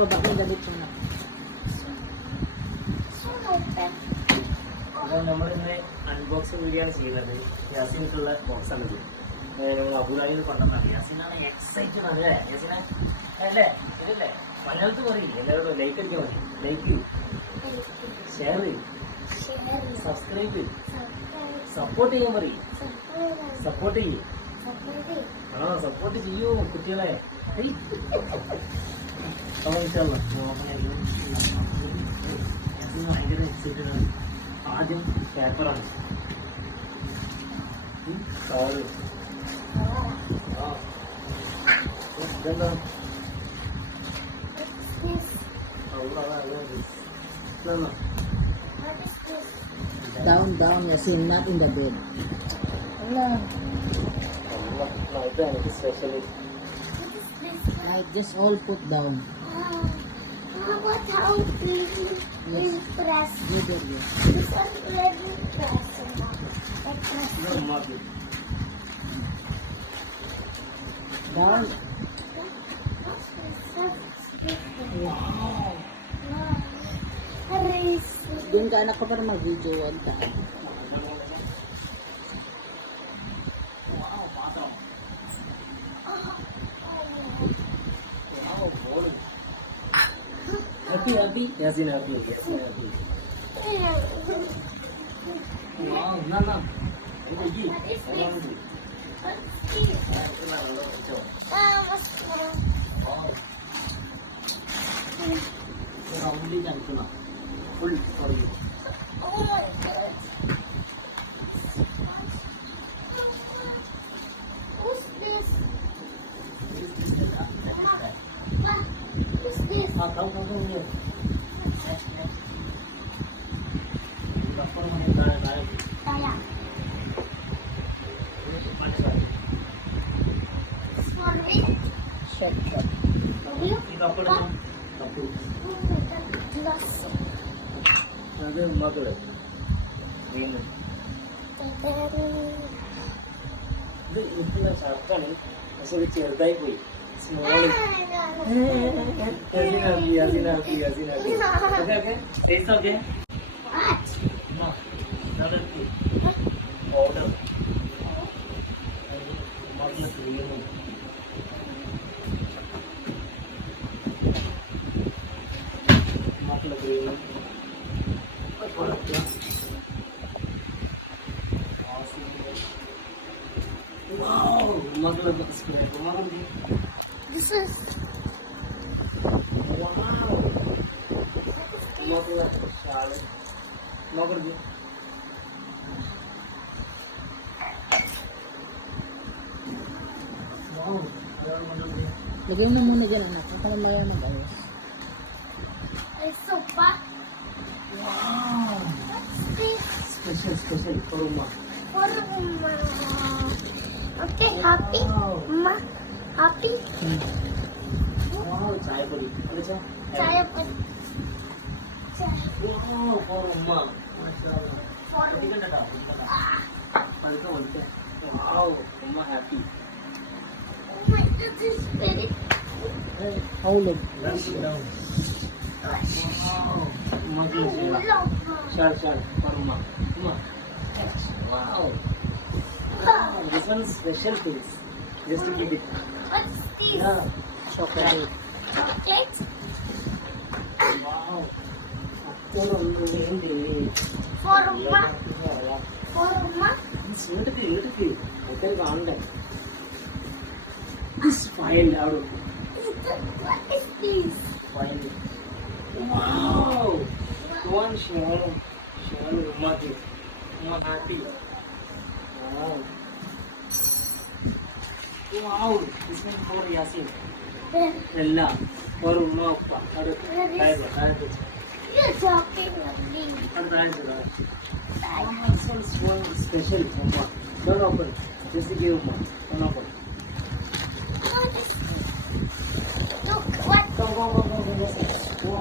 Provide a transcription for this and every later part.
Baba mo damit mo na. നമ്മളിന്ന് unboxing video ആണ് ചെയ്യുന്നത്. യാസിനുള്ള ബോക്സ് ആണ് ഇത്. ഞങ്ങൾ അബുദാബിയിൽ കൊണ്ടുവന്നാണ്. യാസിനാണ് എക്സൈറ്റഡ് ആണ് അല്ലേ? യാസിന അല്ലേ? ശരിയല്ലേ? മലയാളത്തിൽ പറയില്ല, എല്ലാവരും ലൈക്ക് അടിക്കാൻ മതി. ലൈക്ക്, ഷെയർ, സബ്സ്ക്രൈബ്, സപ്പോർട്ട് ചെയ്യാൻ പറയും. സപ്പോർട്ട് ചെയ്യും. സപ്പോർട്ട് ചെയ്യൂ കുട്ടികളെ. ഭയങ്കര എക്സൈറ്റഡ് ആണ്. ആദ്യം പേപ്പറാണ്. ഇതെന്താ? Down, Yasin, not in the bed. Allah. ഇതാണ് special. Just all put down. What how we press? Yes. This one let me press. Down. Wow. Doon ka anak ko para mag-video. Wag ka. Happy. Yasin happy. Wow, Nana. Ini full for you. Oh my God. What's this? What's this? Come here. Taya. Sorry. Shut. You? Kapu. Glass. അത് മകള് വീണ്ടും ഇത് ഇട്ടുള്ള ഷർട്ടാണ്. പക്ഷെ ഇത് ചെറുതായി പോയി. Small. Taste okay. Order മകള് ക്രീമും മകള് ക്രീമും This is. Lagay mo muna dyan anak. Huwag ka na malayo mag-ayos. It's so fat. Wow. What's this? Special for Uma. For Mama. Okay, happy? Wow. Mama, happy? Wow, chai puri. Ano siya? Saya pun. Wow, for Uma. Mashallah. For Hindi ka na daw. Palika, palika. Wow, Uma happy. Oh my God, this is very. Hold it. Let's sit down. Wow. Uma ko siya. Love. Share. For Uma. Uma. Wow. Wow, this one is special piece. Just to keep it. What's this? Yeah. Chocolate. Chocolate? Wow. അപ്പോഴൊന്നും For Mama. For Mama. ഇങ്ങോട്ടേക്ക് ഒത്തിരി കാണണ്ടേ. This file അവിടെ What is this? file. Wow. One shawl ഉമ്മാക്ക്. ഉമ്മ happy. Wow. Wow. This one for Yasin. എല്ലാം for ഉമ്മ ഉപ്പ. അവിടെ താഴെ You're talking with me. This one is one special Umma. Don't open. Just give Umma. Don't open. Look, what? Go.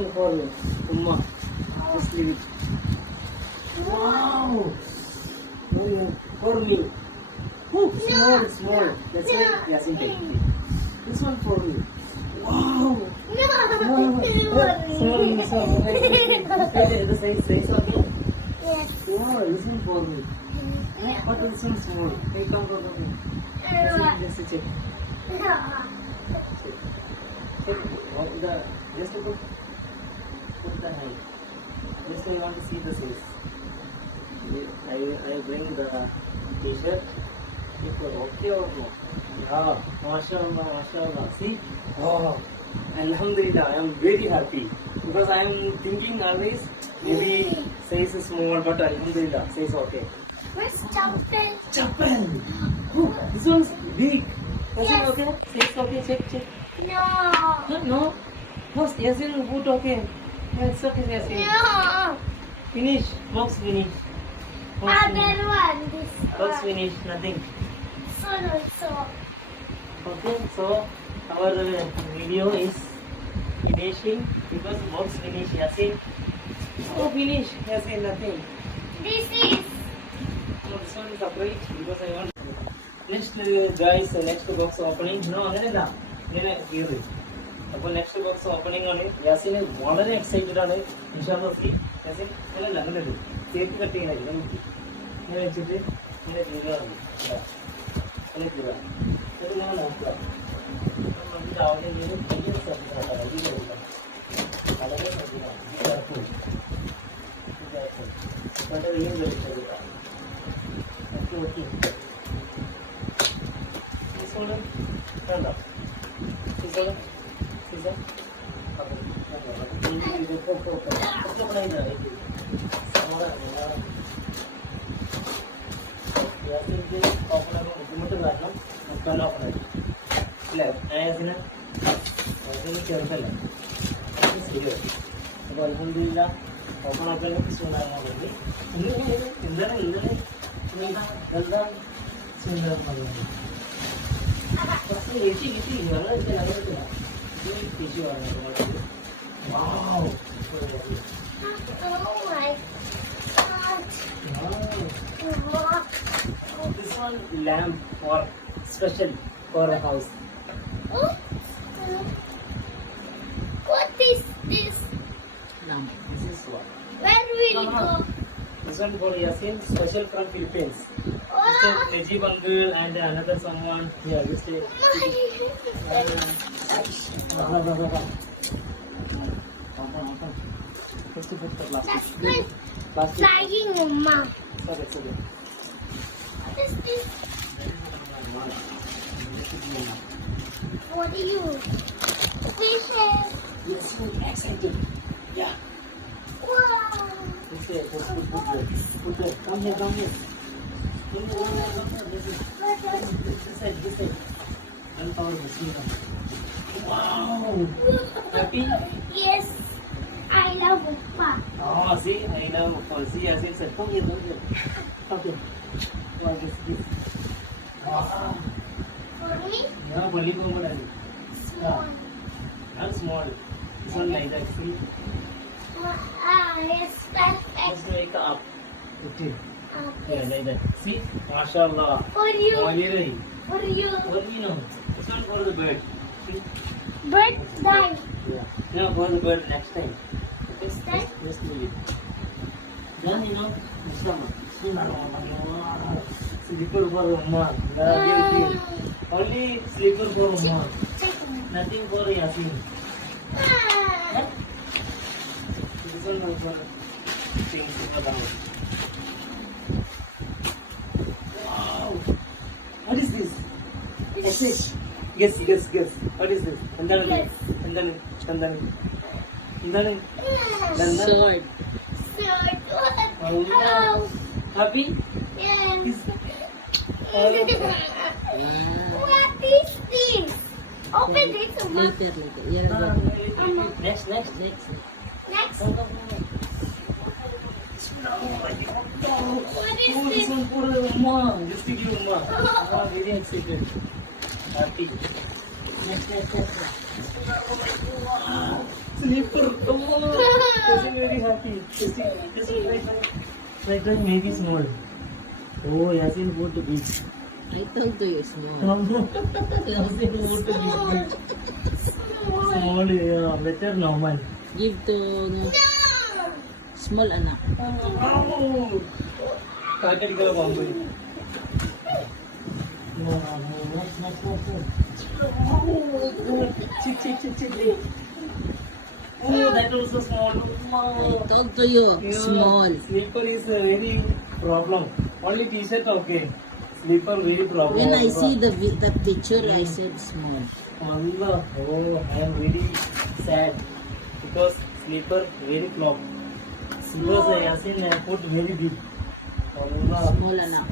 one for Umma. Just leave it. Wow. Oh, for me. Oh, small, small. That's why Yasin take it. This one for me. Wow. Small, small. The size okay. Yes. Wow, this one for me. But this one small. Hey, come. Just check. Check. What the? Just put the height. Just I want to see the size. I bring the t-shirt. If okay or no? Yeah, mashallah. See? Oh, alhamdulillah. I am very happy because I am thinking always maybe size is small, but alhamdulillah size okay. Where's Chappell? Chappal. Oh, this one's big. Is Yes. it okay? Size okay? Check. No. No. Boss, Yasin, boot okay. Yeah, it's okay, Yasin. No. Finish. Box finish. Box Other one. This Box one. finish. Nothing. Son also. Okay, so our video is finishing because box finish. Yasin. Oh, finish. Yasin, nothing. This is. So this one is separate because I want. Next, guys, next box opening. No, അങ്ങനെയല്ല. ഇങ്ങനെ കീറി. അപ്പോൾ next box opening ആണ്. യാസിന് വളരെ excited ആണ്. ഇൻഷാല്ലാ യാസിൻ അങ്ങനെയല്ല അങ്ങനെ ഇടും. കേക്ക് കട്ട് ചെയ്യാനായിരിക്കും നമുക്ക് ഇങ്ങനെ വെച്ചിട്ട് ഇങ്ങനെ കീറാറുണ്ട്. ഇങ്ങനെ കീറാം. ഇത് ഇങ്ങനെ നോക്കുക. നമുക്ക് രാവിലെ ഇങ്ങനെ വലിയ ശ്രദ്ധിക്കണം. വലിയ കൊടുക്കണം. വളരെ ശ്രദ്ധിക്കണം. ഈ കറക്കും വളരെ വലിയ ശ്രദ്ധിക്കണം. ഓക്കെ വേണ്ട സീസൺ ബുദ്ധിമുട്ട് കാരണം മുക്കാൽ ഓപ്പൺ അല്ലേ ആയതിന് ചെറുതല്ല ശരിയായി അപ്പോൾ അൽഹംദുലില്ലാ ഓപ്പൺ ആക്കാൻ സുഖമാകാൻ വേണ്ടി എന്താണ് ഇന്നലെ എന്താ സുന്ദരം പറയുന്നത് കുറച്ച് എത്തി കിട്ടി ഞങ്ങൾ ഞങ്ങളില്ല ഫിഷ് പറഞ്ഞു വാവ് Oh my God. What? this one lamp for special for a house. What is this? This is one. Where will Come go? on. This one for Yasin, special from Philippines. Oh, So Najib uncle and another someone. Yeah, just take. First put the that's plastic. good. Plastic. Flying, Mama. Sorry. What is this? What are you? Fishes. Yes, so excited. Yeah. Wow. This way, just put there. Come here. Come here. This side. Uncover the scene. Wow. Happy? Yes, I love Uppa. Oh, see, I love Paul. See, as I said, come here. Okay. Wow, this. Wow. For me, Yeah, Bali ko mo dali. small. Not small. This one like that. See, Yes, perfect. just make up. Okay. Yeah, Okay. like that. See, mashallah. For you, Really. for you. What do you know? This one for the bird. See? Bird die. Yeah. Now for the bird next time. Okay. Time? Just leave it. Then you know, Mustafa. Slipper for Umma. Only slipper for Umma. Nothing for Yasin. This one was for things for the house. Wow. What is this? Fish. Guess. What is this? Yes. Sword. Oh, Happy? yes. Wow. What is this? Open this one. Later. Yan. Next. Next. What is Oh, this this? one for Umma. Just to give Umma. Oh, very excited. Happy. Next. Wow. Sleeper. Oh, Yasin very happy. Like maybe small. Oh, Yasin put big. I told to you, small. Yasin put big. Small, yeah, better normal. Give to no, small anak. Oh, kakadikala bambu. No, next. Oh, chit. Oh, that was so small. I told to you, small. Sleeper is a very problem. Only t-shirt okay. Sleeper very problem. When I see the picture, I said small. Allah, oh, I am very sad because sleeper very flop. Because Yasin I put very big. Allah. Small anak.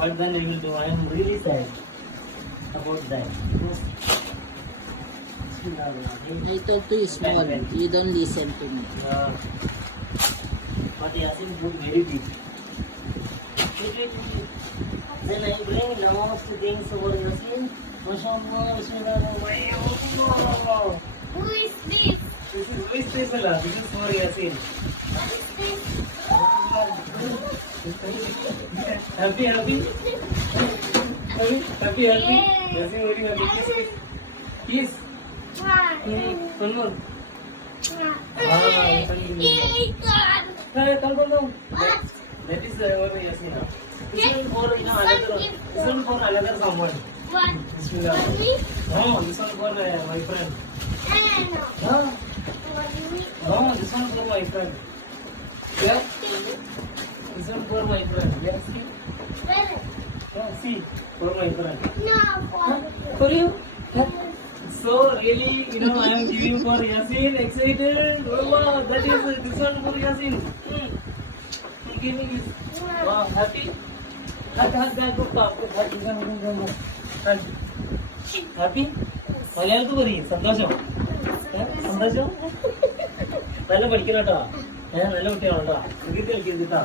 What then I will do? I am really sad about that. I told to you, small. You don't listen to me. But Yasin put very big. Then I bring lots of things over Yasin. MashaAllah, MashaAllah. Who is this? This is very special. This is for Yasin. What is this? Happy? Yasin very happy. Kiss. One more. Come. That is one Yasin. This one for another someone. One. Bismillah. No, this one for my friend. No, this one for my friend. Yeah, this one for my friend. Yeah, see. Yeah, see, for my friend. For you? So really, I am giving for Yasin. Excited? Wow, that is this one for Yasin. Give me this. Wow, happy? Hug, happy? മലയാളത്തിൽ പറയും സന്തോഷം സന്തോഷം നല്ല പഠിക്കണം കേട്ടോ നല്ല കുട്ടിയാണോ കേട്ടോ കളിക്കരുത് കേട്ടോ